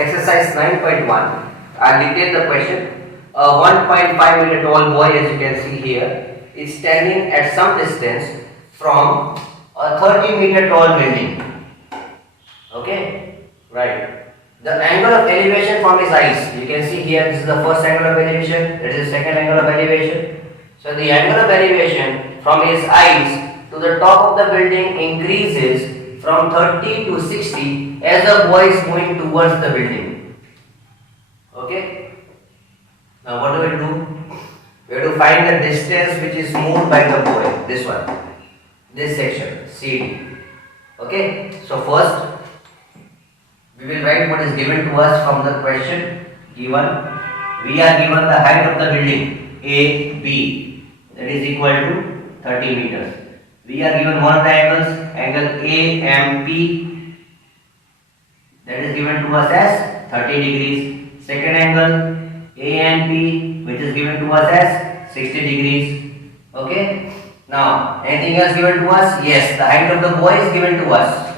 exercise 9.1. I'll dictate the question. A 1.5 meter tall boy, as you can see here, is standing at some distance from a 30 meter tall building. Okay, right. The angle of elevation from his eyes, you can see here, this is the first angle of elevation, this is the second angle of elevation. So the angle of elevation from his eyes to the top of the building increases from 30 to 60 as the boy is moving towards the building. Okay. Now what do we do? We have to find the distance which is moved by the boy. This one. This section. CD. Okay. So first we will write what is given to us from the question given. We are given the height of the building AB, that is equal to 30 meters. We are given one of the angles, angle AMP, that is given to us as 30 degrees. Second angle ANP, which is given to us as 60 degrees. Okay. Now anything else given to us? Yes, the height of the boy is given to us.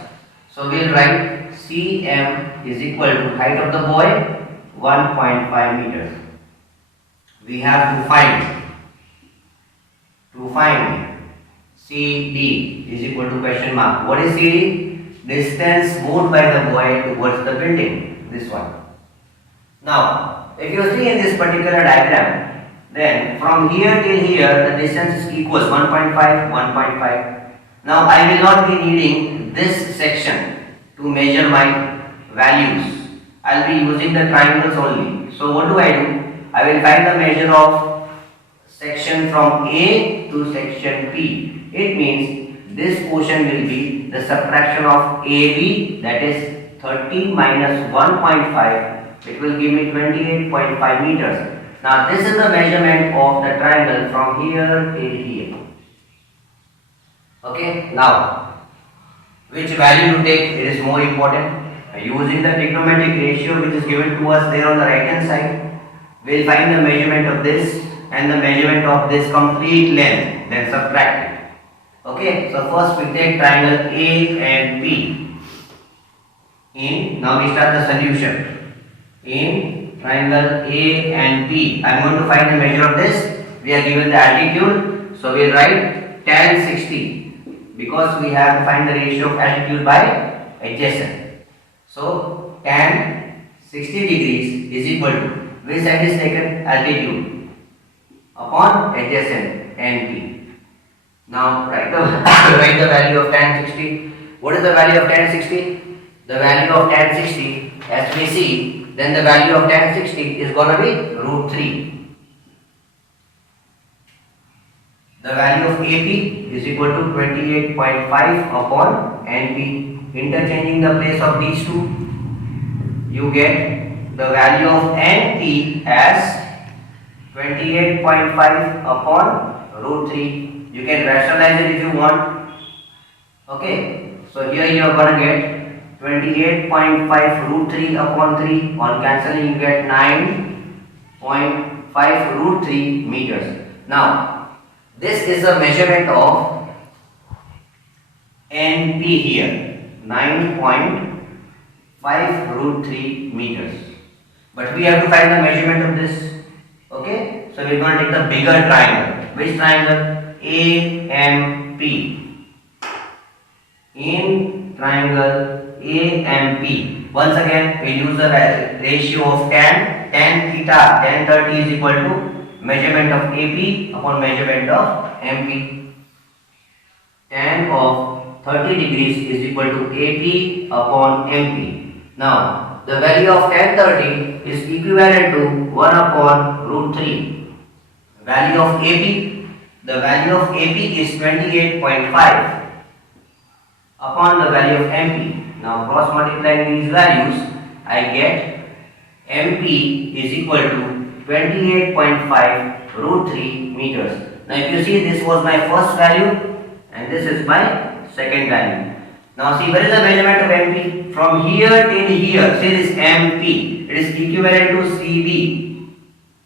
So we will write CM is equal to height of the boy 1.5 meters. We have to find CD is equal to question mark. What is CD? Distance moved by the boy towards the building. This one. Now, if you see in this particular diagram, then from here till here the distance is equals 1.5, 1.5. Now I will not be needing this section to measure my values. I will be using the triangles only. So what do? I will find the measure of section from A to section P. It means this portion will be the subtraction of AB, that is 30 minus 1.5. It will give me 28.5 meters. Now this is the measurement of the triangle from here till here. Okay. Now which value to take, it is more important. Using the trigonometric ratio which is given to us there on the right hand side, we will find the measurement of this and the measurement of this complete length, then subtract it. Okay, so first we take triangle A and P. Now we start the solution. In triangle A and P, I am going to find the measure of this. We are given the altitude, so we will write tan 60. Because we have to find the ratio of altitude by adjacent. So tan 60 degrees is equal to which side is taken? Altitude upon adjacent NP. Now write the value of tan 60. What is the value of tan 60? The value of tan 60, as we see, then the value of tan 60 is going to be root 3. The value of AP is equal to 28.5 upon NP. Interchanging the place of these two, you get the value of NP as 28.5 upon root 3. You can rationalize it if you want. Okay, so here you are going to get 28.5 root 3 upon 3. On cancelling you get 9.5 root 3 meters. Now this is the measurement of NP here, 9.5 root 3 meters. But we have to find the measurement of this. Okay, so we are going to take the bigger triangle. Which triangle? AMP. In triangle AMP, once again we use the ratio of tan theta, tan 30 is equal to measurement of AP upon measurement of MP. Tan of 30 degrees is equal to AP upon MP. Now the value of tan 30 is equivalent to 1 upon root 3. Value of AP, the value of AP is 28.5 upon the value of MP. Now cross multiplying these values, I get MP is equal to 28.5 root 3 meters. Now if you see, this was my first value and this is my second value. Now see, where is the measurement of MP? From here till here, say this MP, it is equivalent to CD.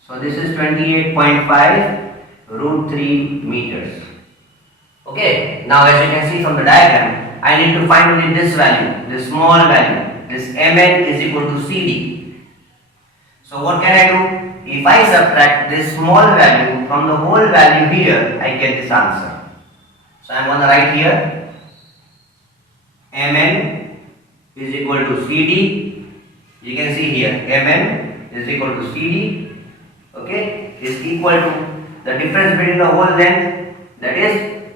So this is 28.5 root 3 meters. Okay, now as you can see from the diagram, I need to find only this value, this small value. this Mn is equal to CD. So what can I do? If I subtract this small value from the whole value here, I get this answer. So I am going to write here Mn is equal to CD. You can see here Mn is equal to CD. Okay, is equal to the difference between the whole length, that is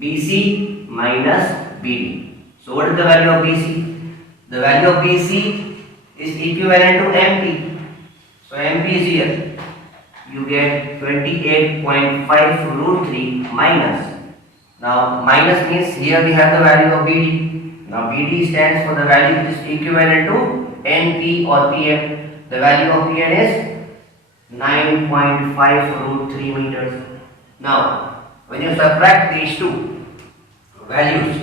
BC minus BD. So what is the value of BC? The value of BC is equivalent to MP. So MP is here. You get 28.5 root 3 minus. Now minus means here we have the value of BD. Now BD stands for the value which is equivalent to NP or PM. The value of PN is 9.5 root 3 meters. Now when you subtract these two values,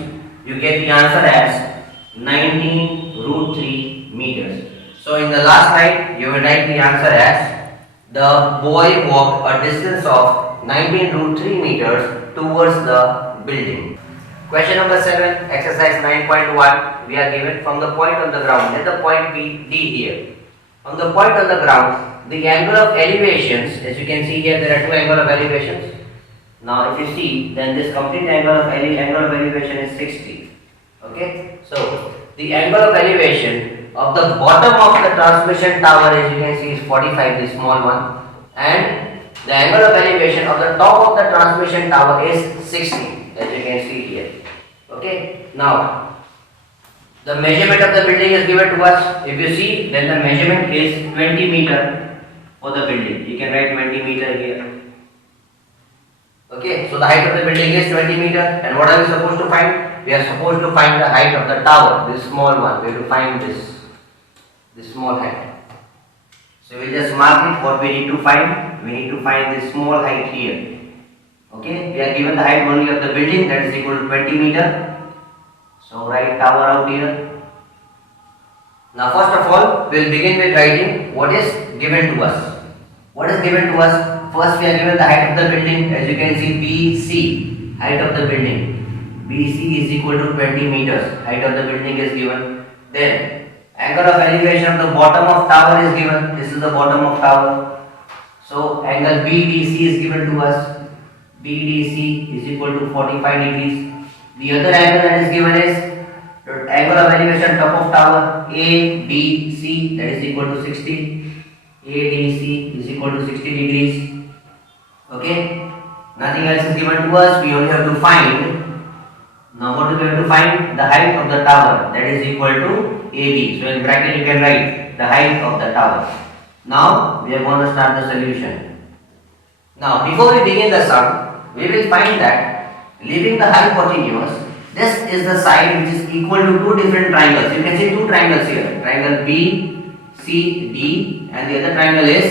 you get the answer as 19 root 3 meters. So in the last slide, you will write the answer as the boy walked a distance of 19 root 3 meters towards the building. Question number 7, exercise 9.1. We are given from the point on the ground. Let the point be D here. From the point on the ground, the angle of elevations, as you can see here, there are two angles of elevations. Now if you see, then this complete angle of elevation is 60. Okay, so the angle of elevation of the bottom of the transmission tower, as you can see, is 45, the small one, and the angle of elevation of the top of the transmission tower is 60, as you can see here. Okay, now the measurement of the building is given to us. If you see, then the measurement is 20 meter for the building. You can write 20 meter here. Okay, so the height of the building is 20 meter, and what are we supposed to find? We are supposed to find the height of the tower, this small one. We have to find this small height. So we just mark it. What we need to find? We need to find this small height here. Okay, we are given the height only of the building, that is equal to 20 meter. So write tower out here. Now first of all, we will begin with writing what is given to us. What is given to us? First we are given the height of the building, as you can see, BC, height of the building. BC is equal to 20 meters, height of the building is given. Then angle of elevation of the bottom of tower is given. This is the bottom of tower. So angle BDC is given to us. BDC is equal to 45 degrees. The other angle that is given is the angle of elevation top of tower ADC, that is equal to 60. ADC is equal to 60 degrees. Okay, nothing else is given to us. We only have to find. Now what do we have to find? The height of the tower, that is equal to AB. So in bracket you can write the height of the tower. Now we are going to start the solution. Now before we begin the sum, we will find that leaving the hypotenuse, this is the side which is equal to two different triangles. You can see two triangles here. Triangle BCD and the other triangle is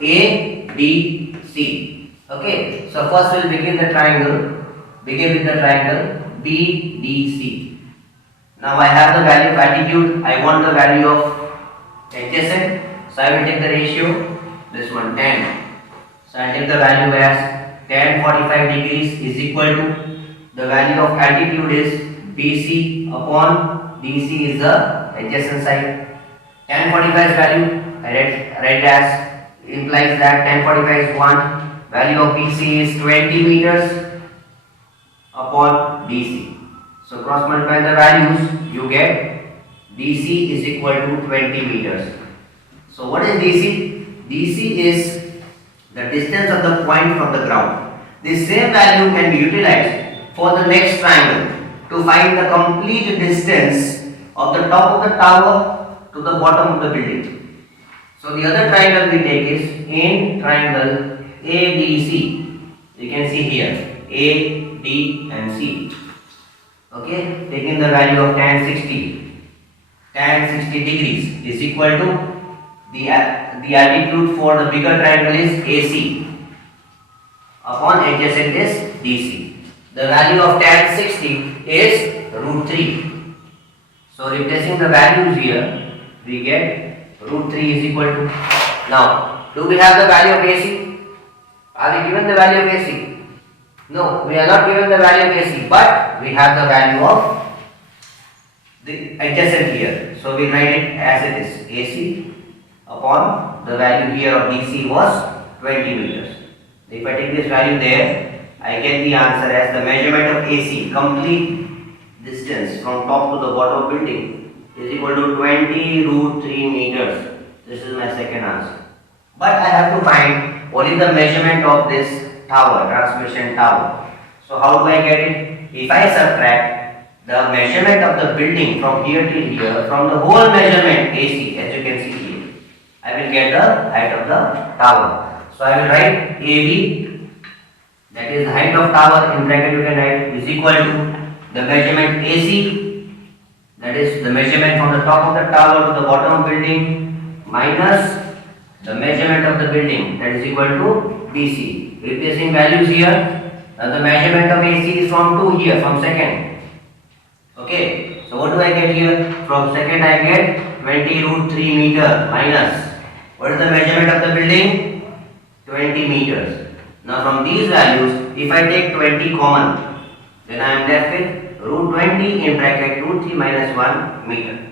ADC. Okay, so first we will begin with the triangle BDC. Now I have the value of altitude, I want the value of adjacent, so I will take the ratio, this one 10. So I will take the value as tan 45 degrees is equal to, the value of altitude is BC upon DC is the adjacent side. Tan 45's value I write as, implies that tan 45 is 1. Value of BC is 20 meters upon DC. So cross multiply the values, you get DC is equal to 20 meters. So what is DC? DC is the distance of the point from the ground. This same value can be utilized for the next triangle to find the complete distance of the top of the tower to the bottom of the building. So the other triangle we take is in triangle ADC. You can see here A, D and C. Okay, taking the value of tan 60 degrees is equal to the altitude for the bigger triangle is AC upon adjacent is DC. The value of tan 60 is root 3. So replacing the values here, we get root 3 is equal to. Now, do we have the value of AC? Are we given the value of AC? No, we are not given the value of AC, but we have the value of the adjacent here. So we write it as it is. AC upon the value here of DC was 20 meters. If I take this value there, I get the answer as the measurement of AC, complete distance from top to the bottom of building, is equal to 20 root 3 meters. This is my second answer. But I have to find what is the measurement of this tower, transmission tower. So how do I get it? If I subtract the measurement of the building from here till here, from the whole measurement AC, as you can see here, I will get the height of the tower. So I will write AB, that is the height of tower, in bracket you can write, is equal to the measurement AC, that is the measurement from the top of the tower to the bottom of building, minus the measurement of the building, that is equal to BC. Replacing values here, the measurement of AC is from 2 here, from second. Okay, so what do I get here? From second I get 20 root 3 meter minus, what is the measurement of the building? 20 meters. Now from these values, if I take 20 common, then I am left with root 20 in bracket root 3 minus 1 meter.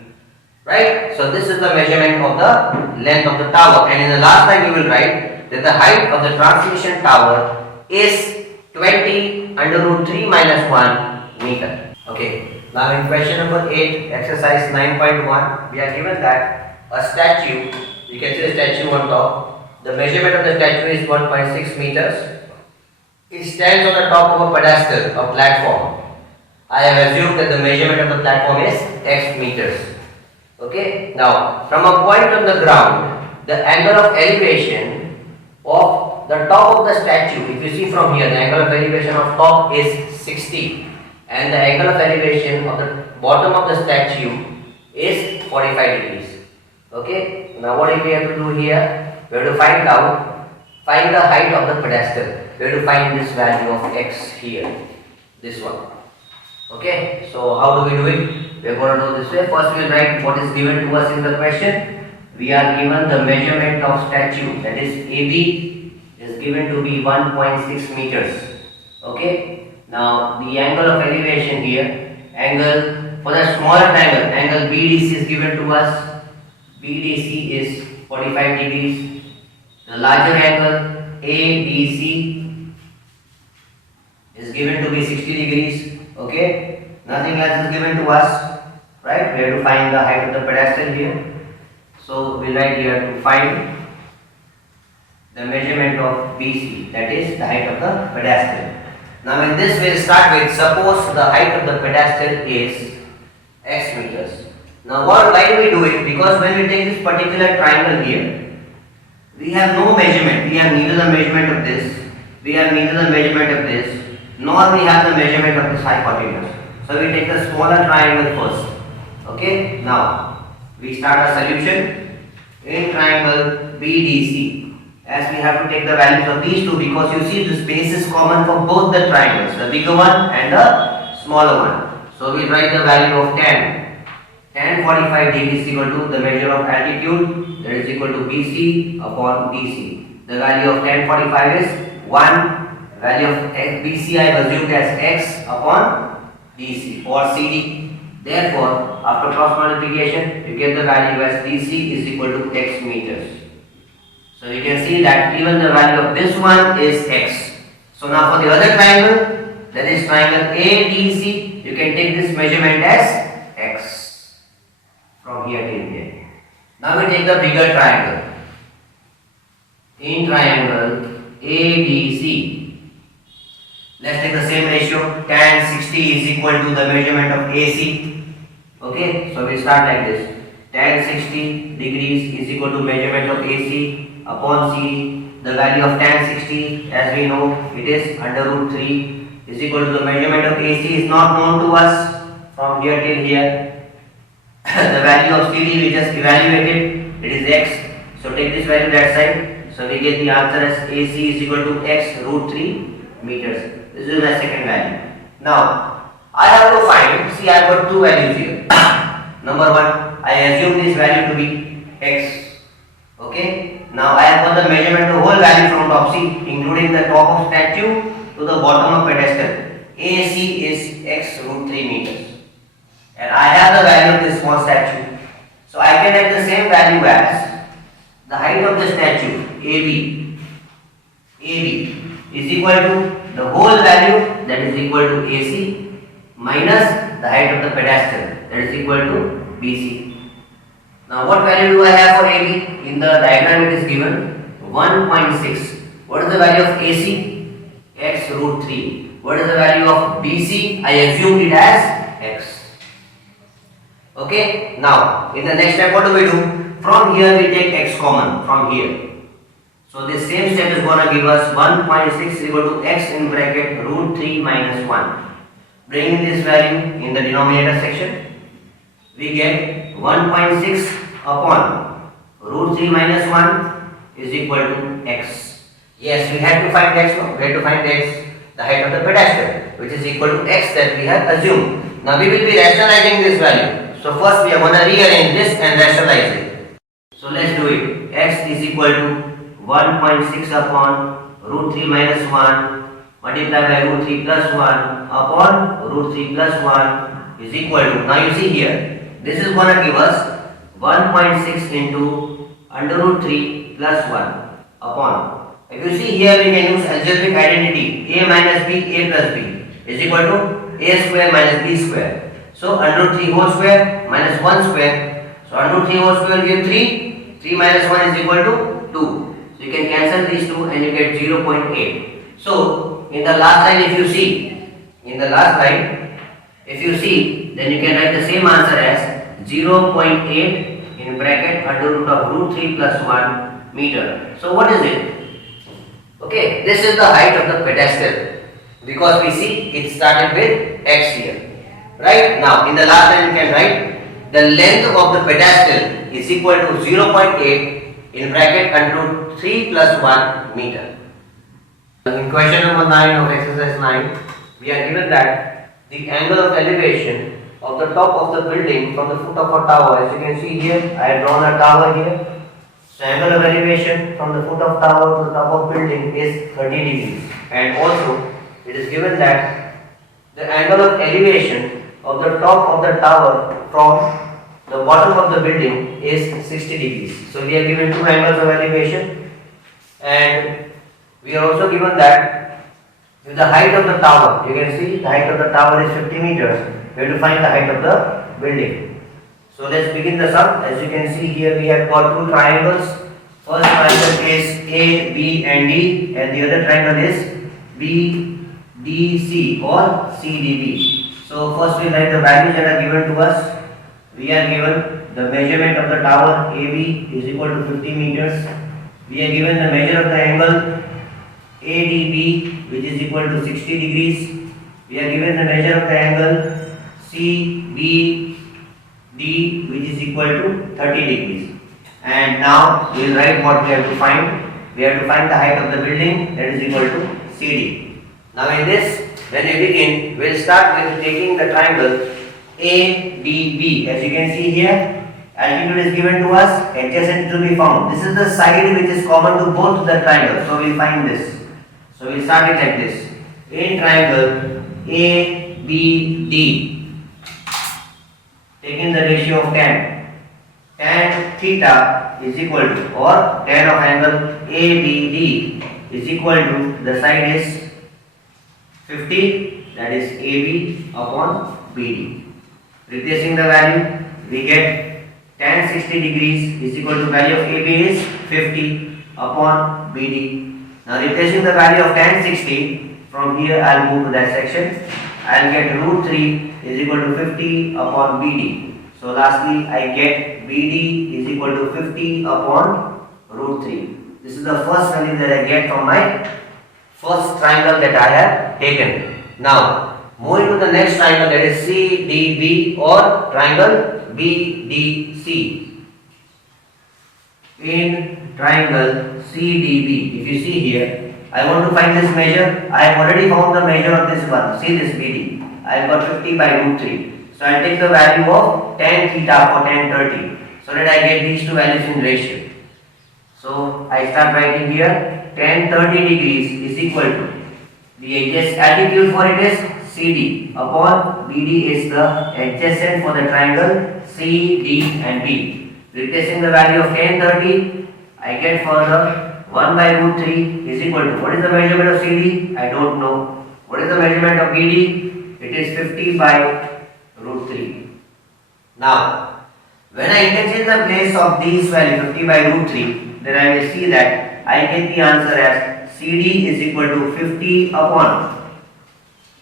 Right? So this is the measurement of the length of the tower, and in the last line we will write that the height of the transmission tower is 20 under root 3 minus 1 meter. Okay. Now in question number 8, exercise 9.1, we are given that a statue, you can see the statue on top, the measurement of the statue is 1.6 meters. It stands on the top of a pedestal, a platform. I have assumed that the measurement of the platform is x meters. Okay. Now from a point on the ground, the angle of elevation of the top of the statue, if you see from here, the angle of elevation of top is 60 and the angle of elevation of the bottom of the statue is 45 degrees. Okay. Now what do we have to do here? We have to find the height of the pedestal. We have to find this value of x here, this one. Okay. So how do we do it? We are going to do this way. First we will write what is given to us in the question. We are given the measurement of statue, that is AB is given to be 1.6 meters. Okay. Now the angle of elevation here, angle for the smaller triangle, angle BDC is given to us. BDC is 45 degrees. The larger angle ABC is given to be 60 degrees. Okay. Nothing else is given to us. Right. We have to find the height of the pedestal here. So we write here to find the measurement of BC, that is the height of the pedestal. Now in this we will start with, suppose the height of the pedestal is x meters. Now why do we do it? Because when we take this particular triangle here, we have no measurement. We have neither the measurement of this, we have neither the measurement of this, nor we have the measurement of this hypotenuse. So we take the smaller triangle first. Okay. Now we start a solution in triangle BDC. As we have to take the values of these two, because you see the space is common for both the triangles, the bigger one and the smaller one. So we write the value of tan 45 degrees is equal to the measure of altitude, that is equal to BC upon DC. The value of tan 45 is 1. Value of BC I have assumed as x upon DC or CD. Therefore, after cross multiplication, you get the value as DC is equal to x meters. So you can see that even the value of this one is x. So now for the other triangle, that is triangle ABC, you can take this measurement as x from here till here. Now we take the bigger triangle. In triangle ABC, let's take the same ratio. Tan 60 is equal to the measurement of AC. Okay, so we start like this. Tan 60 degrees is equal to measurement of AC upon CD. The value of tan 60, as we know, it is under root 3 is equal to the measurement of AC is not known to us from here till here. The value of CD we just evaluated, it is x. So take this value that side. So we get the answer as AC is equal to x root 3 meters. This is my second value. Now I have to find, see I have got two values here. Number one, I assume this value to be x. Okay. Now I have got the measurement of whole value from top, see, including the top of statue to the bottom of pedestal. AC is x root 3 meters. And I have the value of this small statue. So I can have the same value as the height of the statue AB is equal to the whole value, that is equal to AC, minus the height of the pedestal, that is equal to BC. Now what value do I have for AB? In the diagram it is given 1.6. What is the value of AC? X root 3. What is the value of BC? I assumed it as X. Okay, now in the next step what do we do? From here we take X common from here. So this same step is going to give us 1.6 equal to X in bracket root 3 minus 1. Bringing this value in the denominator section, we get 1.6 upon root 3 minus 1 is equal to X. Yes, we had to find X. No? We had to find X, the height of the pedestal, which is equal to X that we have assumed. Now we will be rationalizing this value. So first we are going to rearrange this and rationalize it. So let's do it. X is equal to 1.6 upon root 3 minus 1 multiplied by root 3 plus 1 upon root 3 plus 1 is equal to, now you see here, this is going to give us 1.6 into under root 3 plus 1 upon. If you see here, we can use algebraic identity a minus b, a plus b is equal to a square minus b square. So under root 3 whole square minus 1 square. So under root 3 whole square will give 3. 3 minus 1 is equal to 2. So you can cancel these two and you get 0.8. So in the last line if you see, then you can write the same answer as 0.8 in bracket under root of root 3 plus 1 meter. So what is it? Okay, this is the height of the pedestal because we see it started with X here. Right? Now in the last line you can write the length of the pedestal is equal to 0.8 in bracket under root 3 plus 1 meter. In question number 9 of exercise 9, we are given that the angle of elevation of the top of the building from the foot of a tower, as you can see here, I have drawn a tower here. So angle of elevation from the foot of tower to the top of building is 30 degrees. And also it is given that the angle of elevation of the top of the tower from the bottom of the building is 60 degrees. So we are given two angles of elevation, and we are also given that with the height of the tower, you can see the height of the tower is 50 meters. We have to find the height of the building. So let's begin the sum. As you can see here, we have got two triangles. First triangle is A, B and D, and the other triangle is B, D, C or C, D, B. So first we write the values that are given to us. We are given the measurement of the tower AB is equal to 50 meters. We are given the measure of the angle ADB, which is equal to 60 degrees. We are given the measure of the angle CBD, which is equal to 30 degrees. And now we will write what we have to find. We have to find the height of the building, that is equal to CD. Now in this, when we begin, we will start with taking the triangle ADB. As you can see here, altitude is given to us, adjacent to be found. This is the side which is common to both the triangles. So we will find this. So we will start it like this. In triangle ABD, taking the ratio of tan theta is equal to, or tan of angle ABD is equal to, the side is 50, that is AB upon BD. Replacing the value, we get tan 60 degrees is equal to value of AB is 50 upon BD. Now replacing the value of tan 60, from here I will move to that section. I will get root 3 is equal to 50 upon BD. So lastly I get BD is equal to 50 upon root 3. This is the first value that I get from my first triangle that I have taken. Now moving to the next triangle, that is CDB or triangle BDC. In triangle CDB, if you see here, I want to find this measure. I have already found the measure of this one. See this BD. I have got 50 by root 3. So I will take the value of tan theta for tan 30, so that I get these two values in ratio. So I start writing here tan 30 degrees is equal to, the altitude for it is CD upon BD is the adjacent for the triangle CD and B. Replacing the value of tan 30, I get further 1 by root 3 is equal to, what is the measurement of CD? I don't know. What is the measurement of BD? It is 50 by root 3. Now, when I interchange the place of these values 50 by root 3, then I will see that I get the answer as CD is equal to 50 upon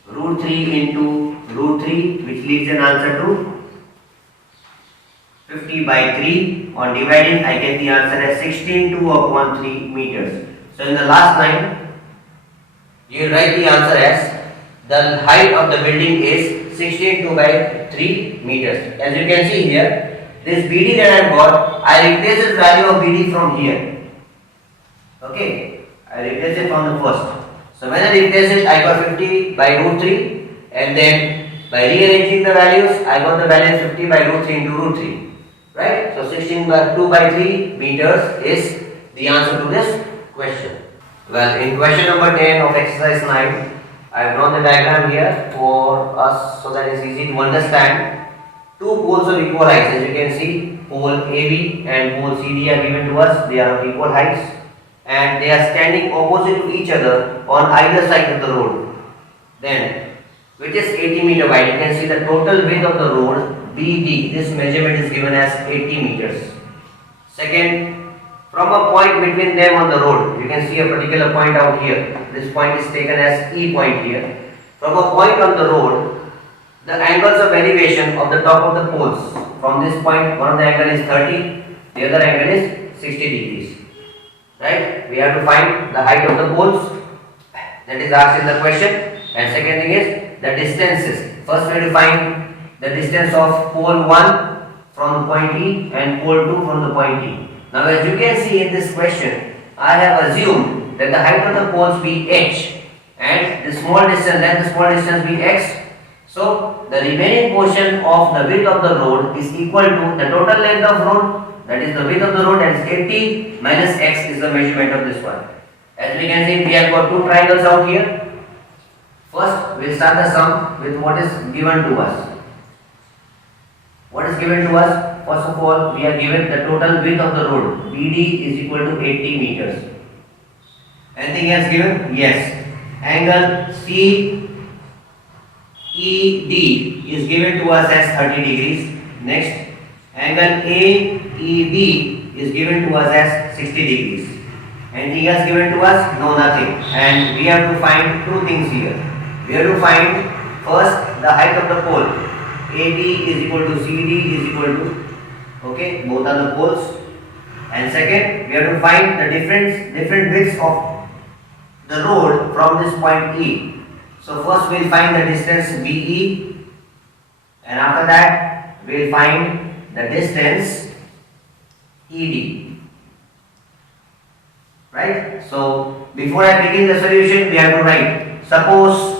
root 3 into root 3, which leaves an answer to 50 by 3. On dividing, I get the answer as 16.2 upon 3 meters. So in the last line, you write the answer as the height of the building is 16.2 by 3 meters. As you can see here, this BD that I have got, I replace the value of BD from here. Okay, I replace it from the first. So when I replace it, I got 50 by root 3, and then by rearranging the values, I got the value 50 by root 3 into root 3. Right? So 16.2 by 3 meters is the answer to this question. Well, in question number 10 of exercise 9, I have drawn the diagram here for us so that it's easy to understand. Two poles of equal heights, as you can see, pole AB and pole CD are given to us. They are of equal heights and they are standing opposite to each other on either side of the road. Then, which is 80 meter wide, you can see the total width of the road BD. This measurement is given as 80 meters. Second, from a point between them on the road, you can see a particular point out here. This point is taken as E point here. From a point on the road, the angles of elevation of the top of the poles. From this point, one of the angle is 30, the other angle is 60 degrees. Right? We have to find the height of the poles. That is asked in the question. And second thing is the distances. First we have to find the distance of pole 1 from the point E and pole 2 from the point E. Now as you can see in this question, I have assumed that the height of the poles be h and the small distance, then the small distance be x. So the remaining portion of the width of the road is equal to the total length of road, that is the width of the road, that is 80 minus x is the measurement of this one. As we can see, we have got two triangles out here. First, we will start the sum with what is given to us. What is given to us? First of all, we are given the total width of the road. BD is equal to 80 meters. Anything else given? Yes. Angle CED is given to us as 30 degrees. Next, angle AEB is given to us as 60 degrees. Anything else given to us? No, nothing. And we have to find two things here. We have to find first the height of the pole. AB is equal to CD is equal to, okay, both are the poles. And second, we have to find the different widths of the road from this point E. So first we will find the distance BE, and after that we will find the distance ED. Right? So before I begin the solution, we have to write, suppose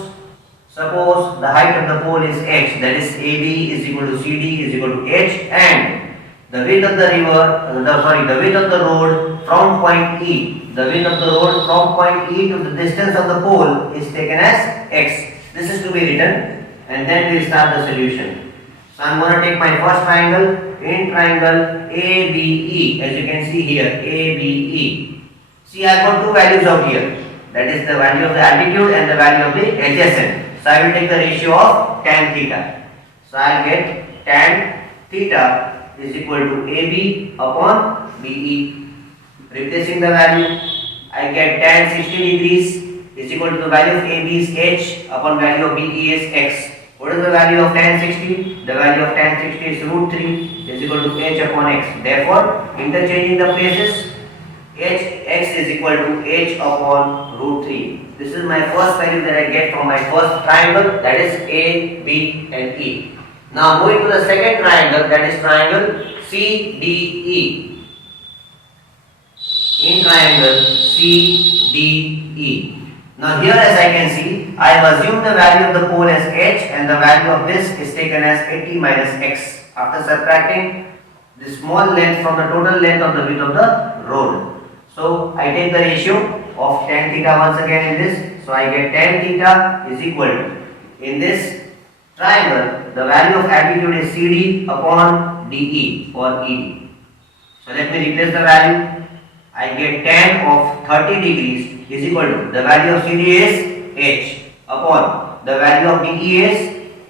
the height of the pole is h, that is AB is equal to CD is equal to h, and the width of the the width of the road from point E, the width of the road from point E to the distance of the pole is taken as x. This is to be written, and then we will start the solution. So I am going to take my first triangle. In triangle ABE, as you can see here, ABE. See, I have got two values out here. That is the value of the altitude and the value of the adjacent. So I will take the ratio of tan theta. So I will get tan theta is equal to AB upon BE. Replacing the value, I get tan 60 degrees is equal to the value of AB is h upon value of BE is x. What is the value of tan 60? The value of tan 60 is root 3 is equal to h upon x. Therefore, interchanging the places, x is equal to h upon root 3. This is my first value that I get from my first triangle, that is A, B and E. Now moving to the second triangle, that is triangle CDE. In triangle CDE. Now here as I can see, I have assumed the value of the pole as h and the value of this is taken as 80 minus x. After subtracting the small length from the total length of the width of the road. So I take the ratio of tan theta once again in this. So I get tan theta is equal to in this triangle, the value of altitude is CD upon DE or ED. So let me replace the value. I get tan of 30 degrees is equal to the value of CD is H upon the value of DE is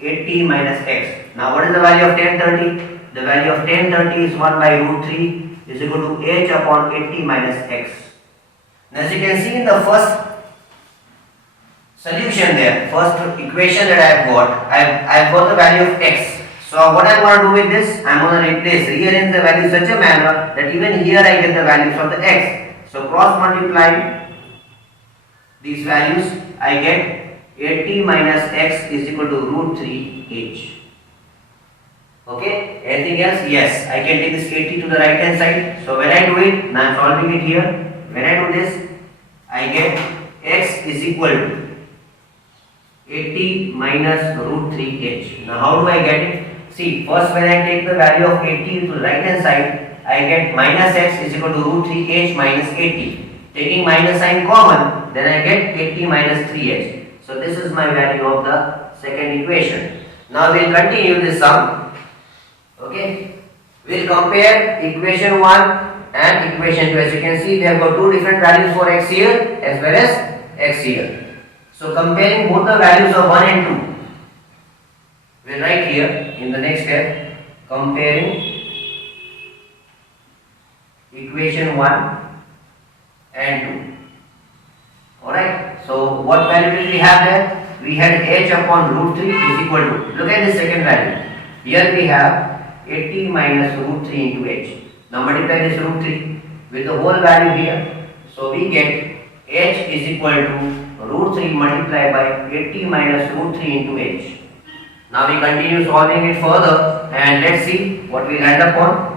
80 minus X. Now what is the value of tan 30? The value of tan 30 is 1 by root 3 is equal to H upon 80 minus X. Now as you can see in the first solution there, first equation that I have got, I have got the value of X. So what I am going to do with this, I am going to rearrange the value in such a manner that even here I get the values of the X. So cross multiply these values, I get 80 minus X is equal to root 3 H. Okay, anything else? Yes, I can take this 80 to the right hand side. So when I do it, now I am solving it here. When I do this, I get X is equal to 80 minus root 3H. Now how do I get it? See, first when I take the value of 80 to the right hand side, I get minus X is equal to root 3H minus 80. Taking minus sign common, then I get 80 minus 3H. So this is my value of the second equation. Now we will continue this sum. Okay, we will compare equation 1 and equation 2. As you can see, they have got two different values for X here as well as X here. So comparing both the values of 1 and 2, we will write here in the next step, comparing equation 1 and 2. Alright, so what value did we have there? We had H upon root 3 is equal to, look at the second value. Here we have 80 minus root 3 into H. Now multiply this root 3 with the whole value here. So we get H is equal to root 3 multiplied by 80 minus root 3 into H. Now we continue solving it further and let's see what we land upon.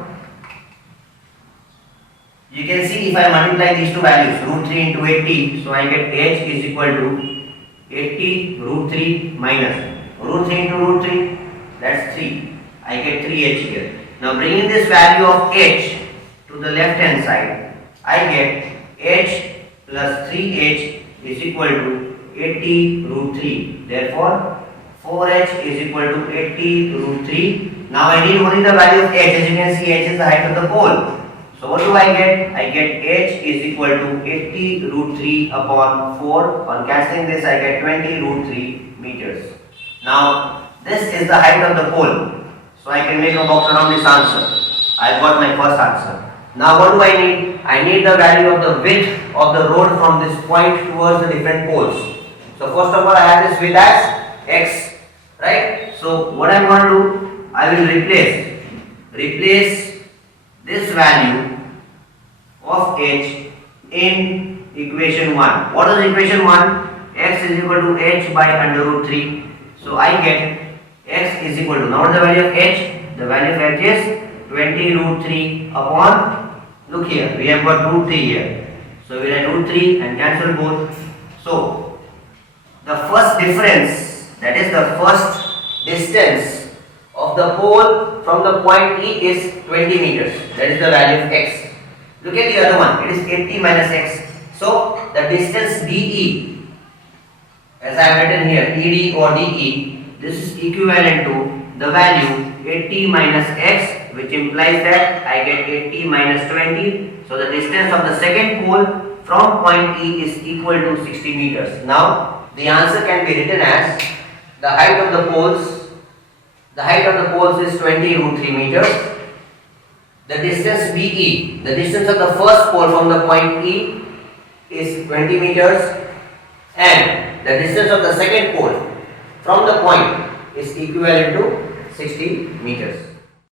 You can see if I multiply these two values, root 3 into 80, so I get H is equal to 80 root 3 minus root 3 into root 3, that's 3. I get 3H here. Now bringing this value of H to the left hand side, I get H plus 3H is equal to 80 root 3. Therefore, 4H is equal to 80 root 3. Now I need only the value of H. As you can see, H is the height of the pole. So what do I get? I get H is equal to 80 root 3 upon 4. On cancelling this, I get 20 root 3 meters. Now this is the height of the pole. So I can make a box around this answer. I got my first answer. Now what do I need? I need the value of the width of the road from this point towards the different poles. So first of all, I have this width as X, right? So what I am going to do, I will replace this value of H in equation 1. What is equation 1? X is equal to H by under root 3. So I get X is equal to, now what is the value of H? The value of H is 20 root 3 upon, look here, we have got root 3 here. So we write root 3 and cancel both. So the first difference, that is the first distance of the pole from the point E is 20 meters. That is the value of X. Look at the other one, it is 80 minus X. So the distance DE, as I have written here, ED or DE, this is equivalent to the value 80 minus X, which implies that I get 80 minus 20. So the distance of the second pole from point E is equal to 60 meters. Now the answer can be written as the height of the poles. The height of the poles is 20 root 3 meters. The distance BE, the distance of the first pole from the point E is 20 meters, and the distance of the second pole from the point is equivalent to 60 meters.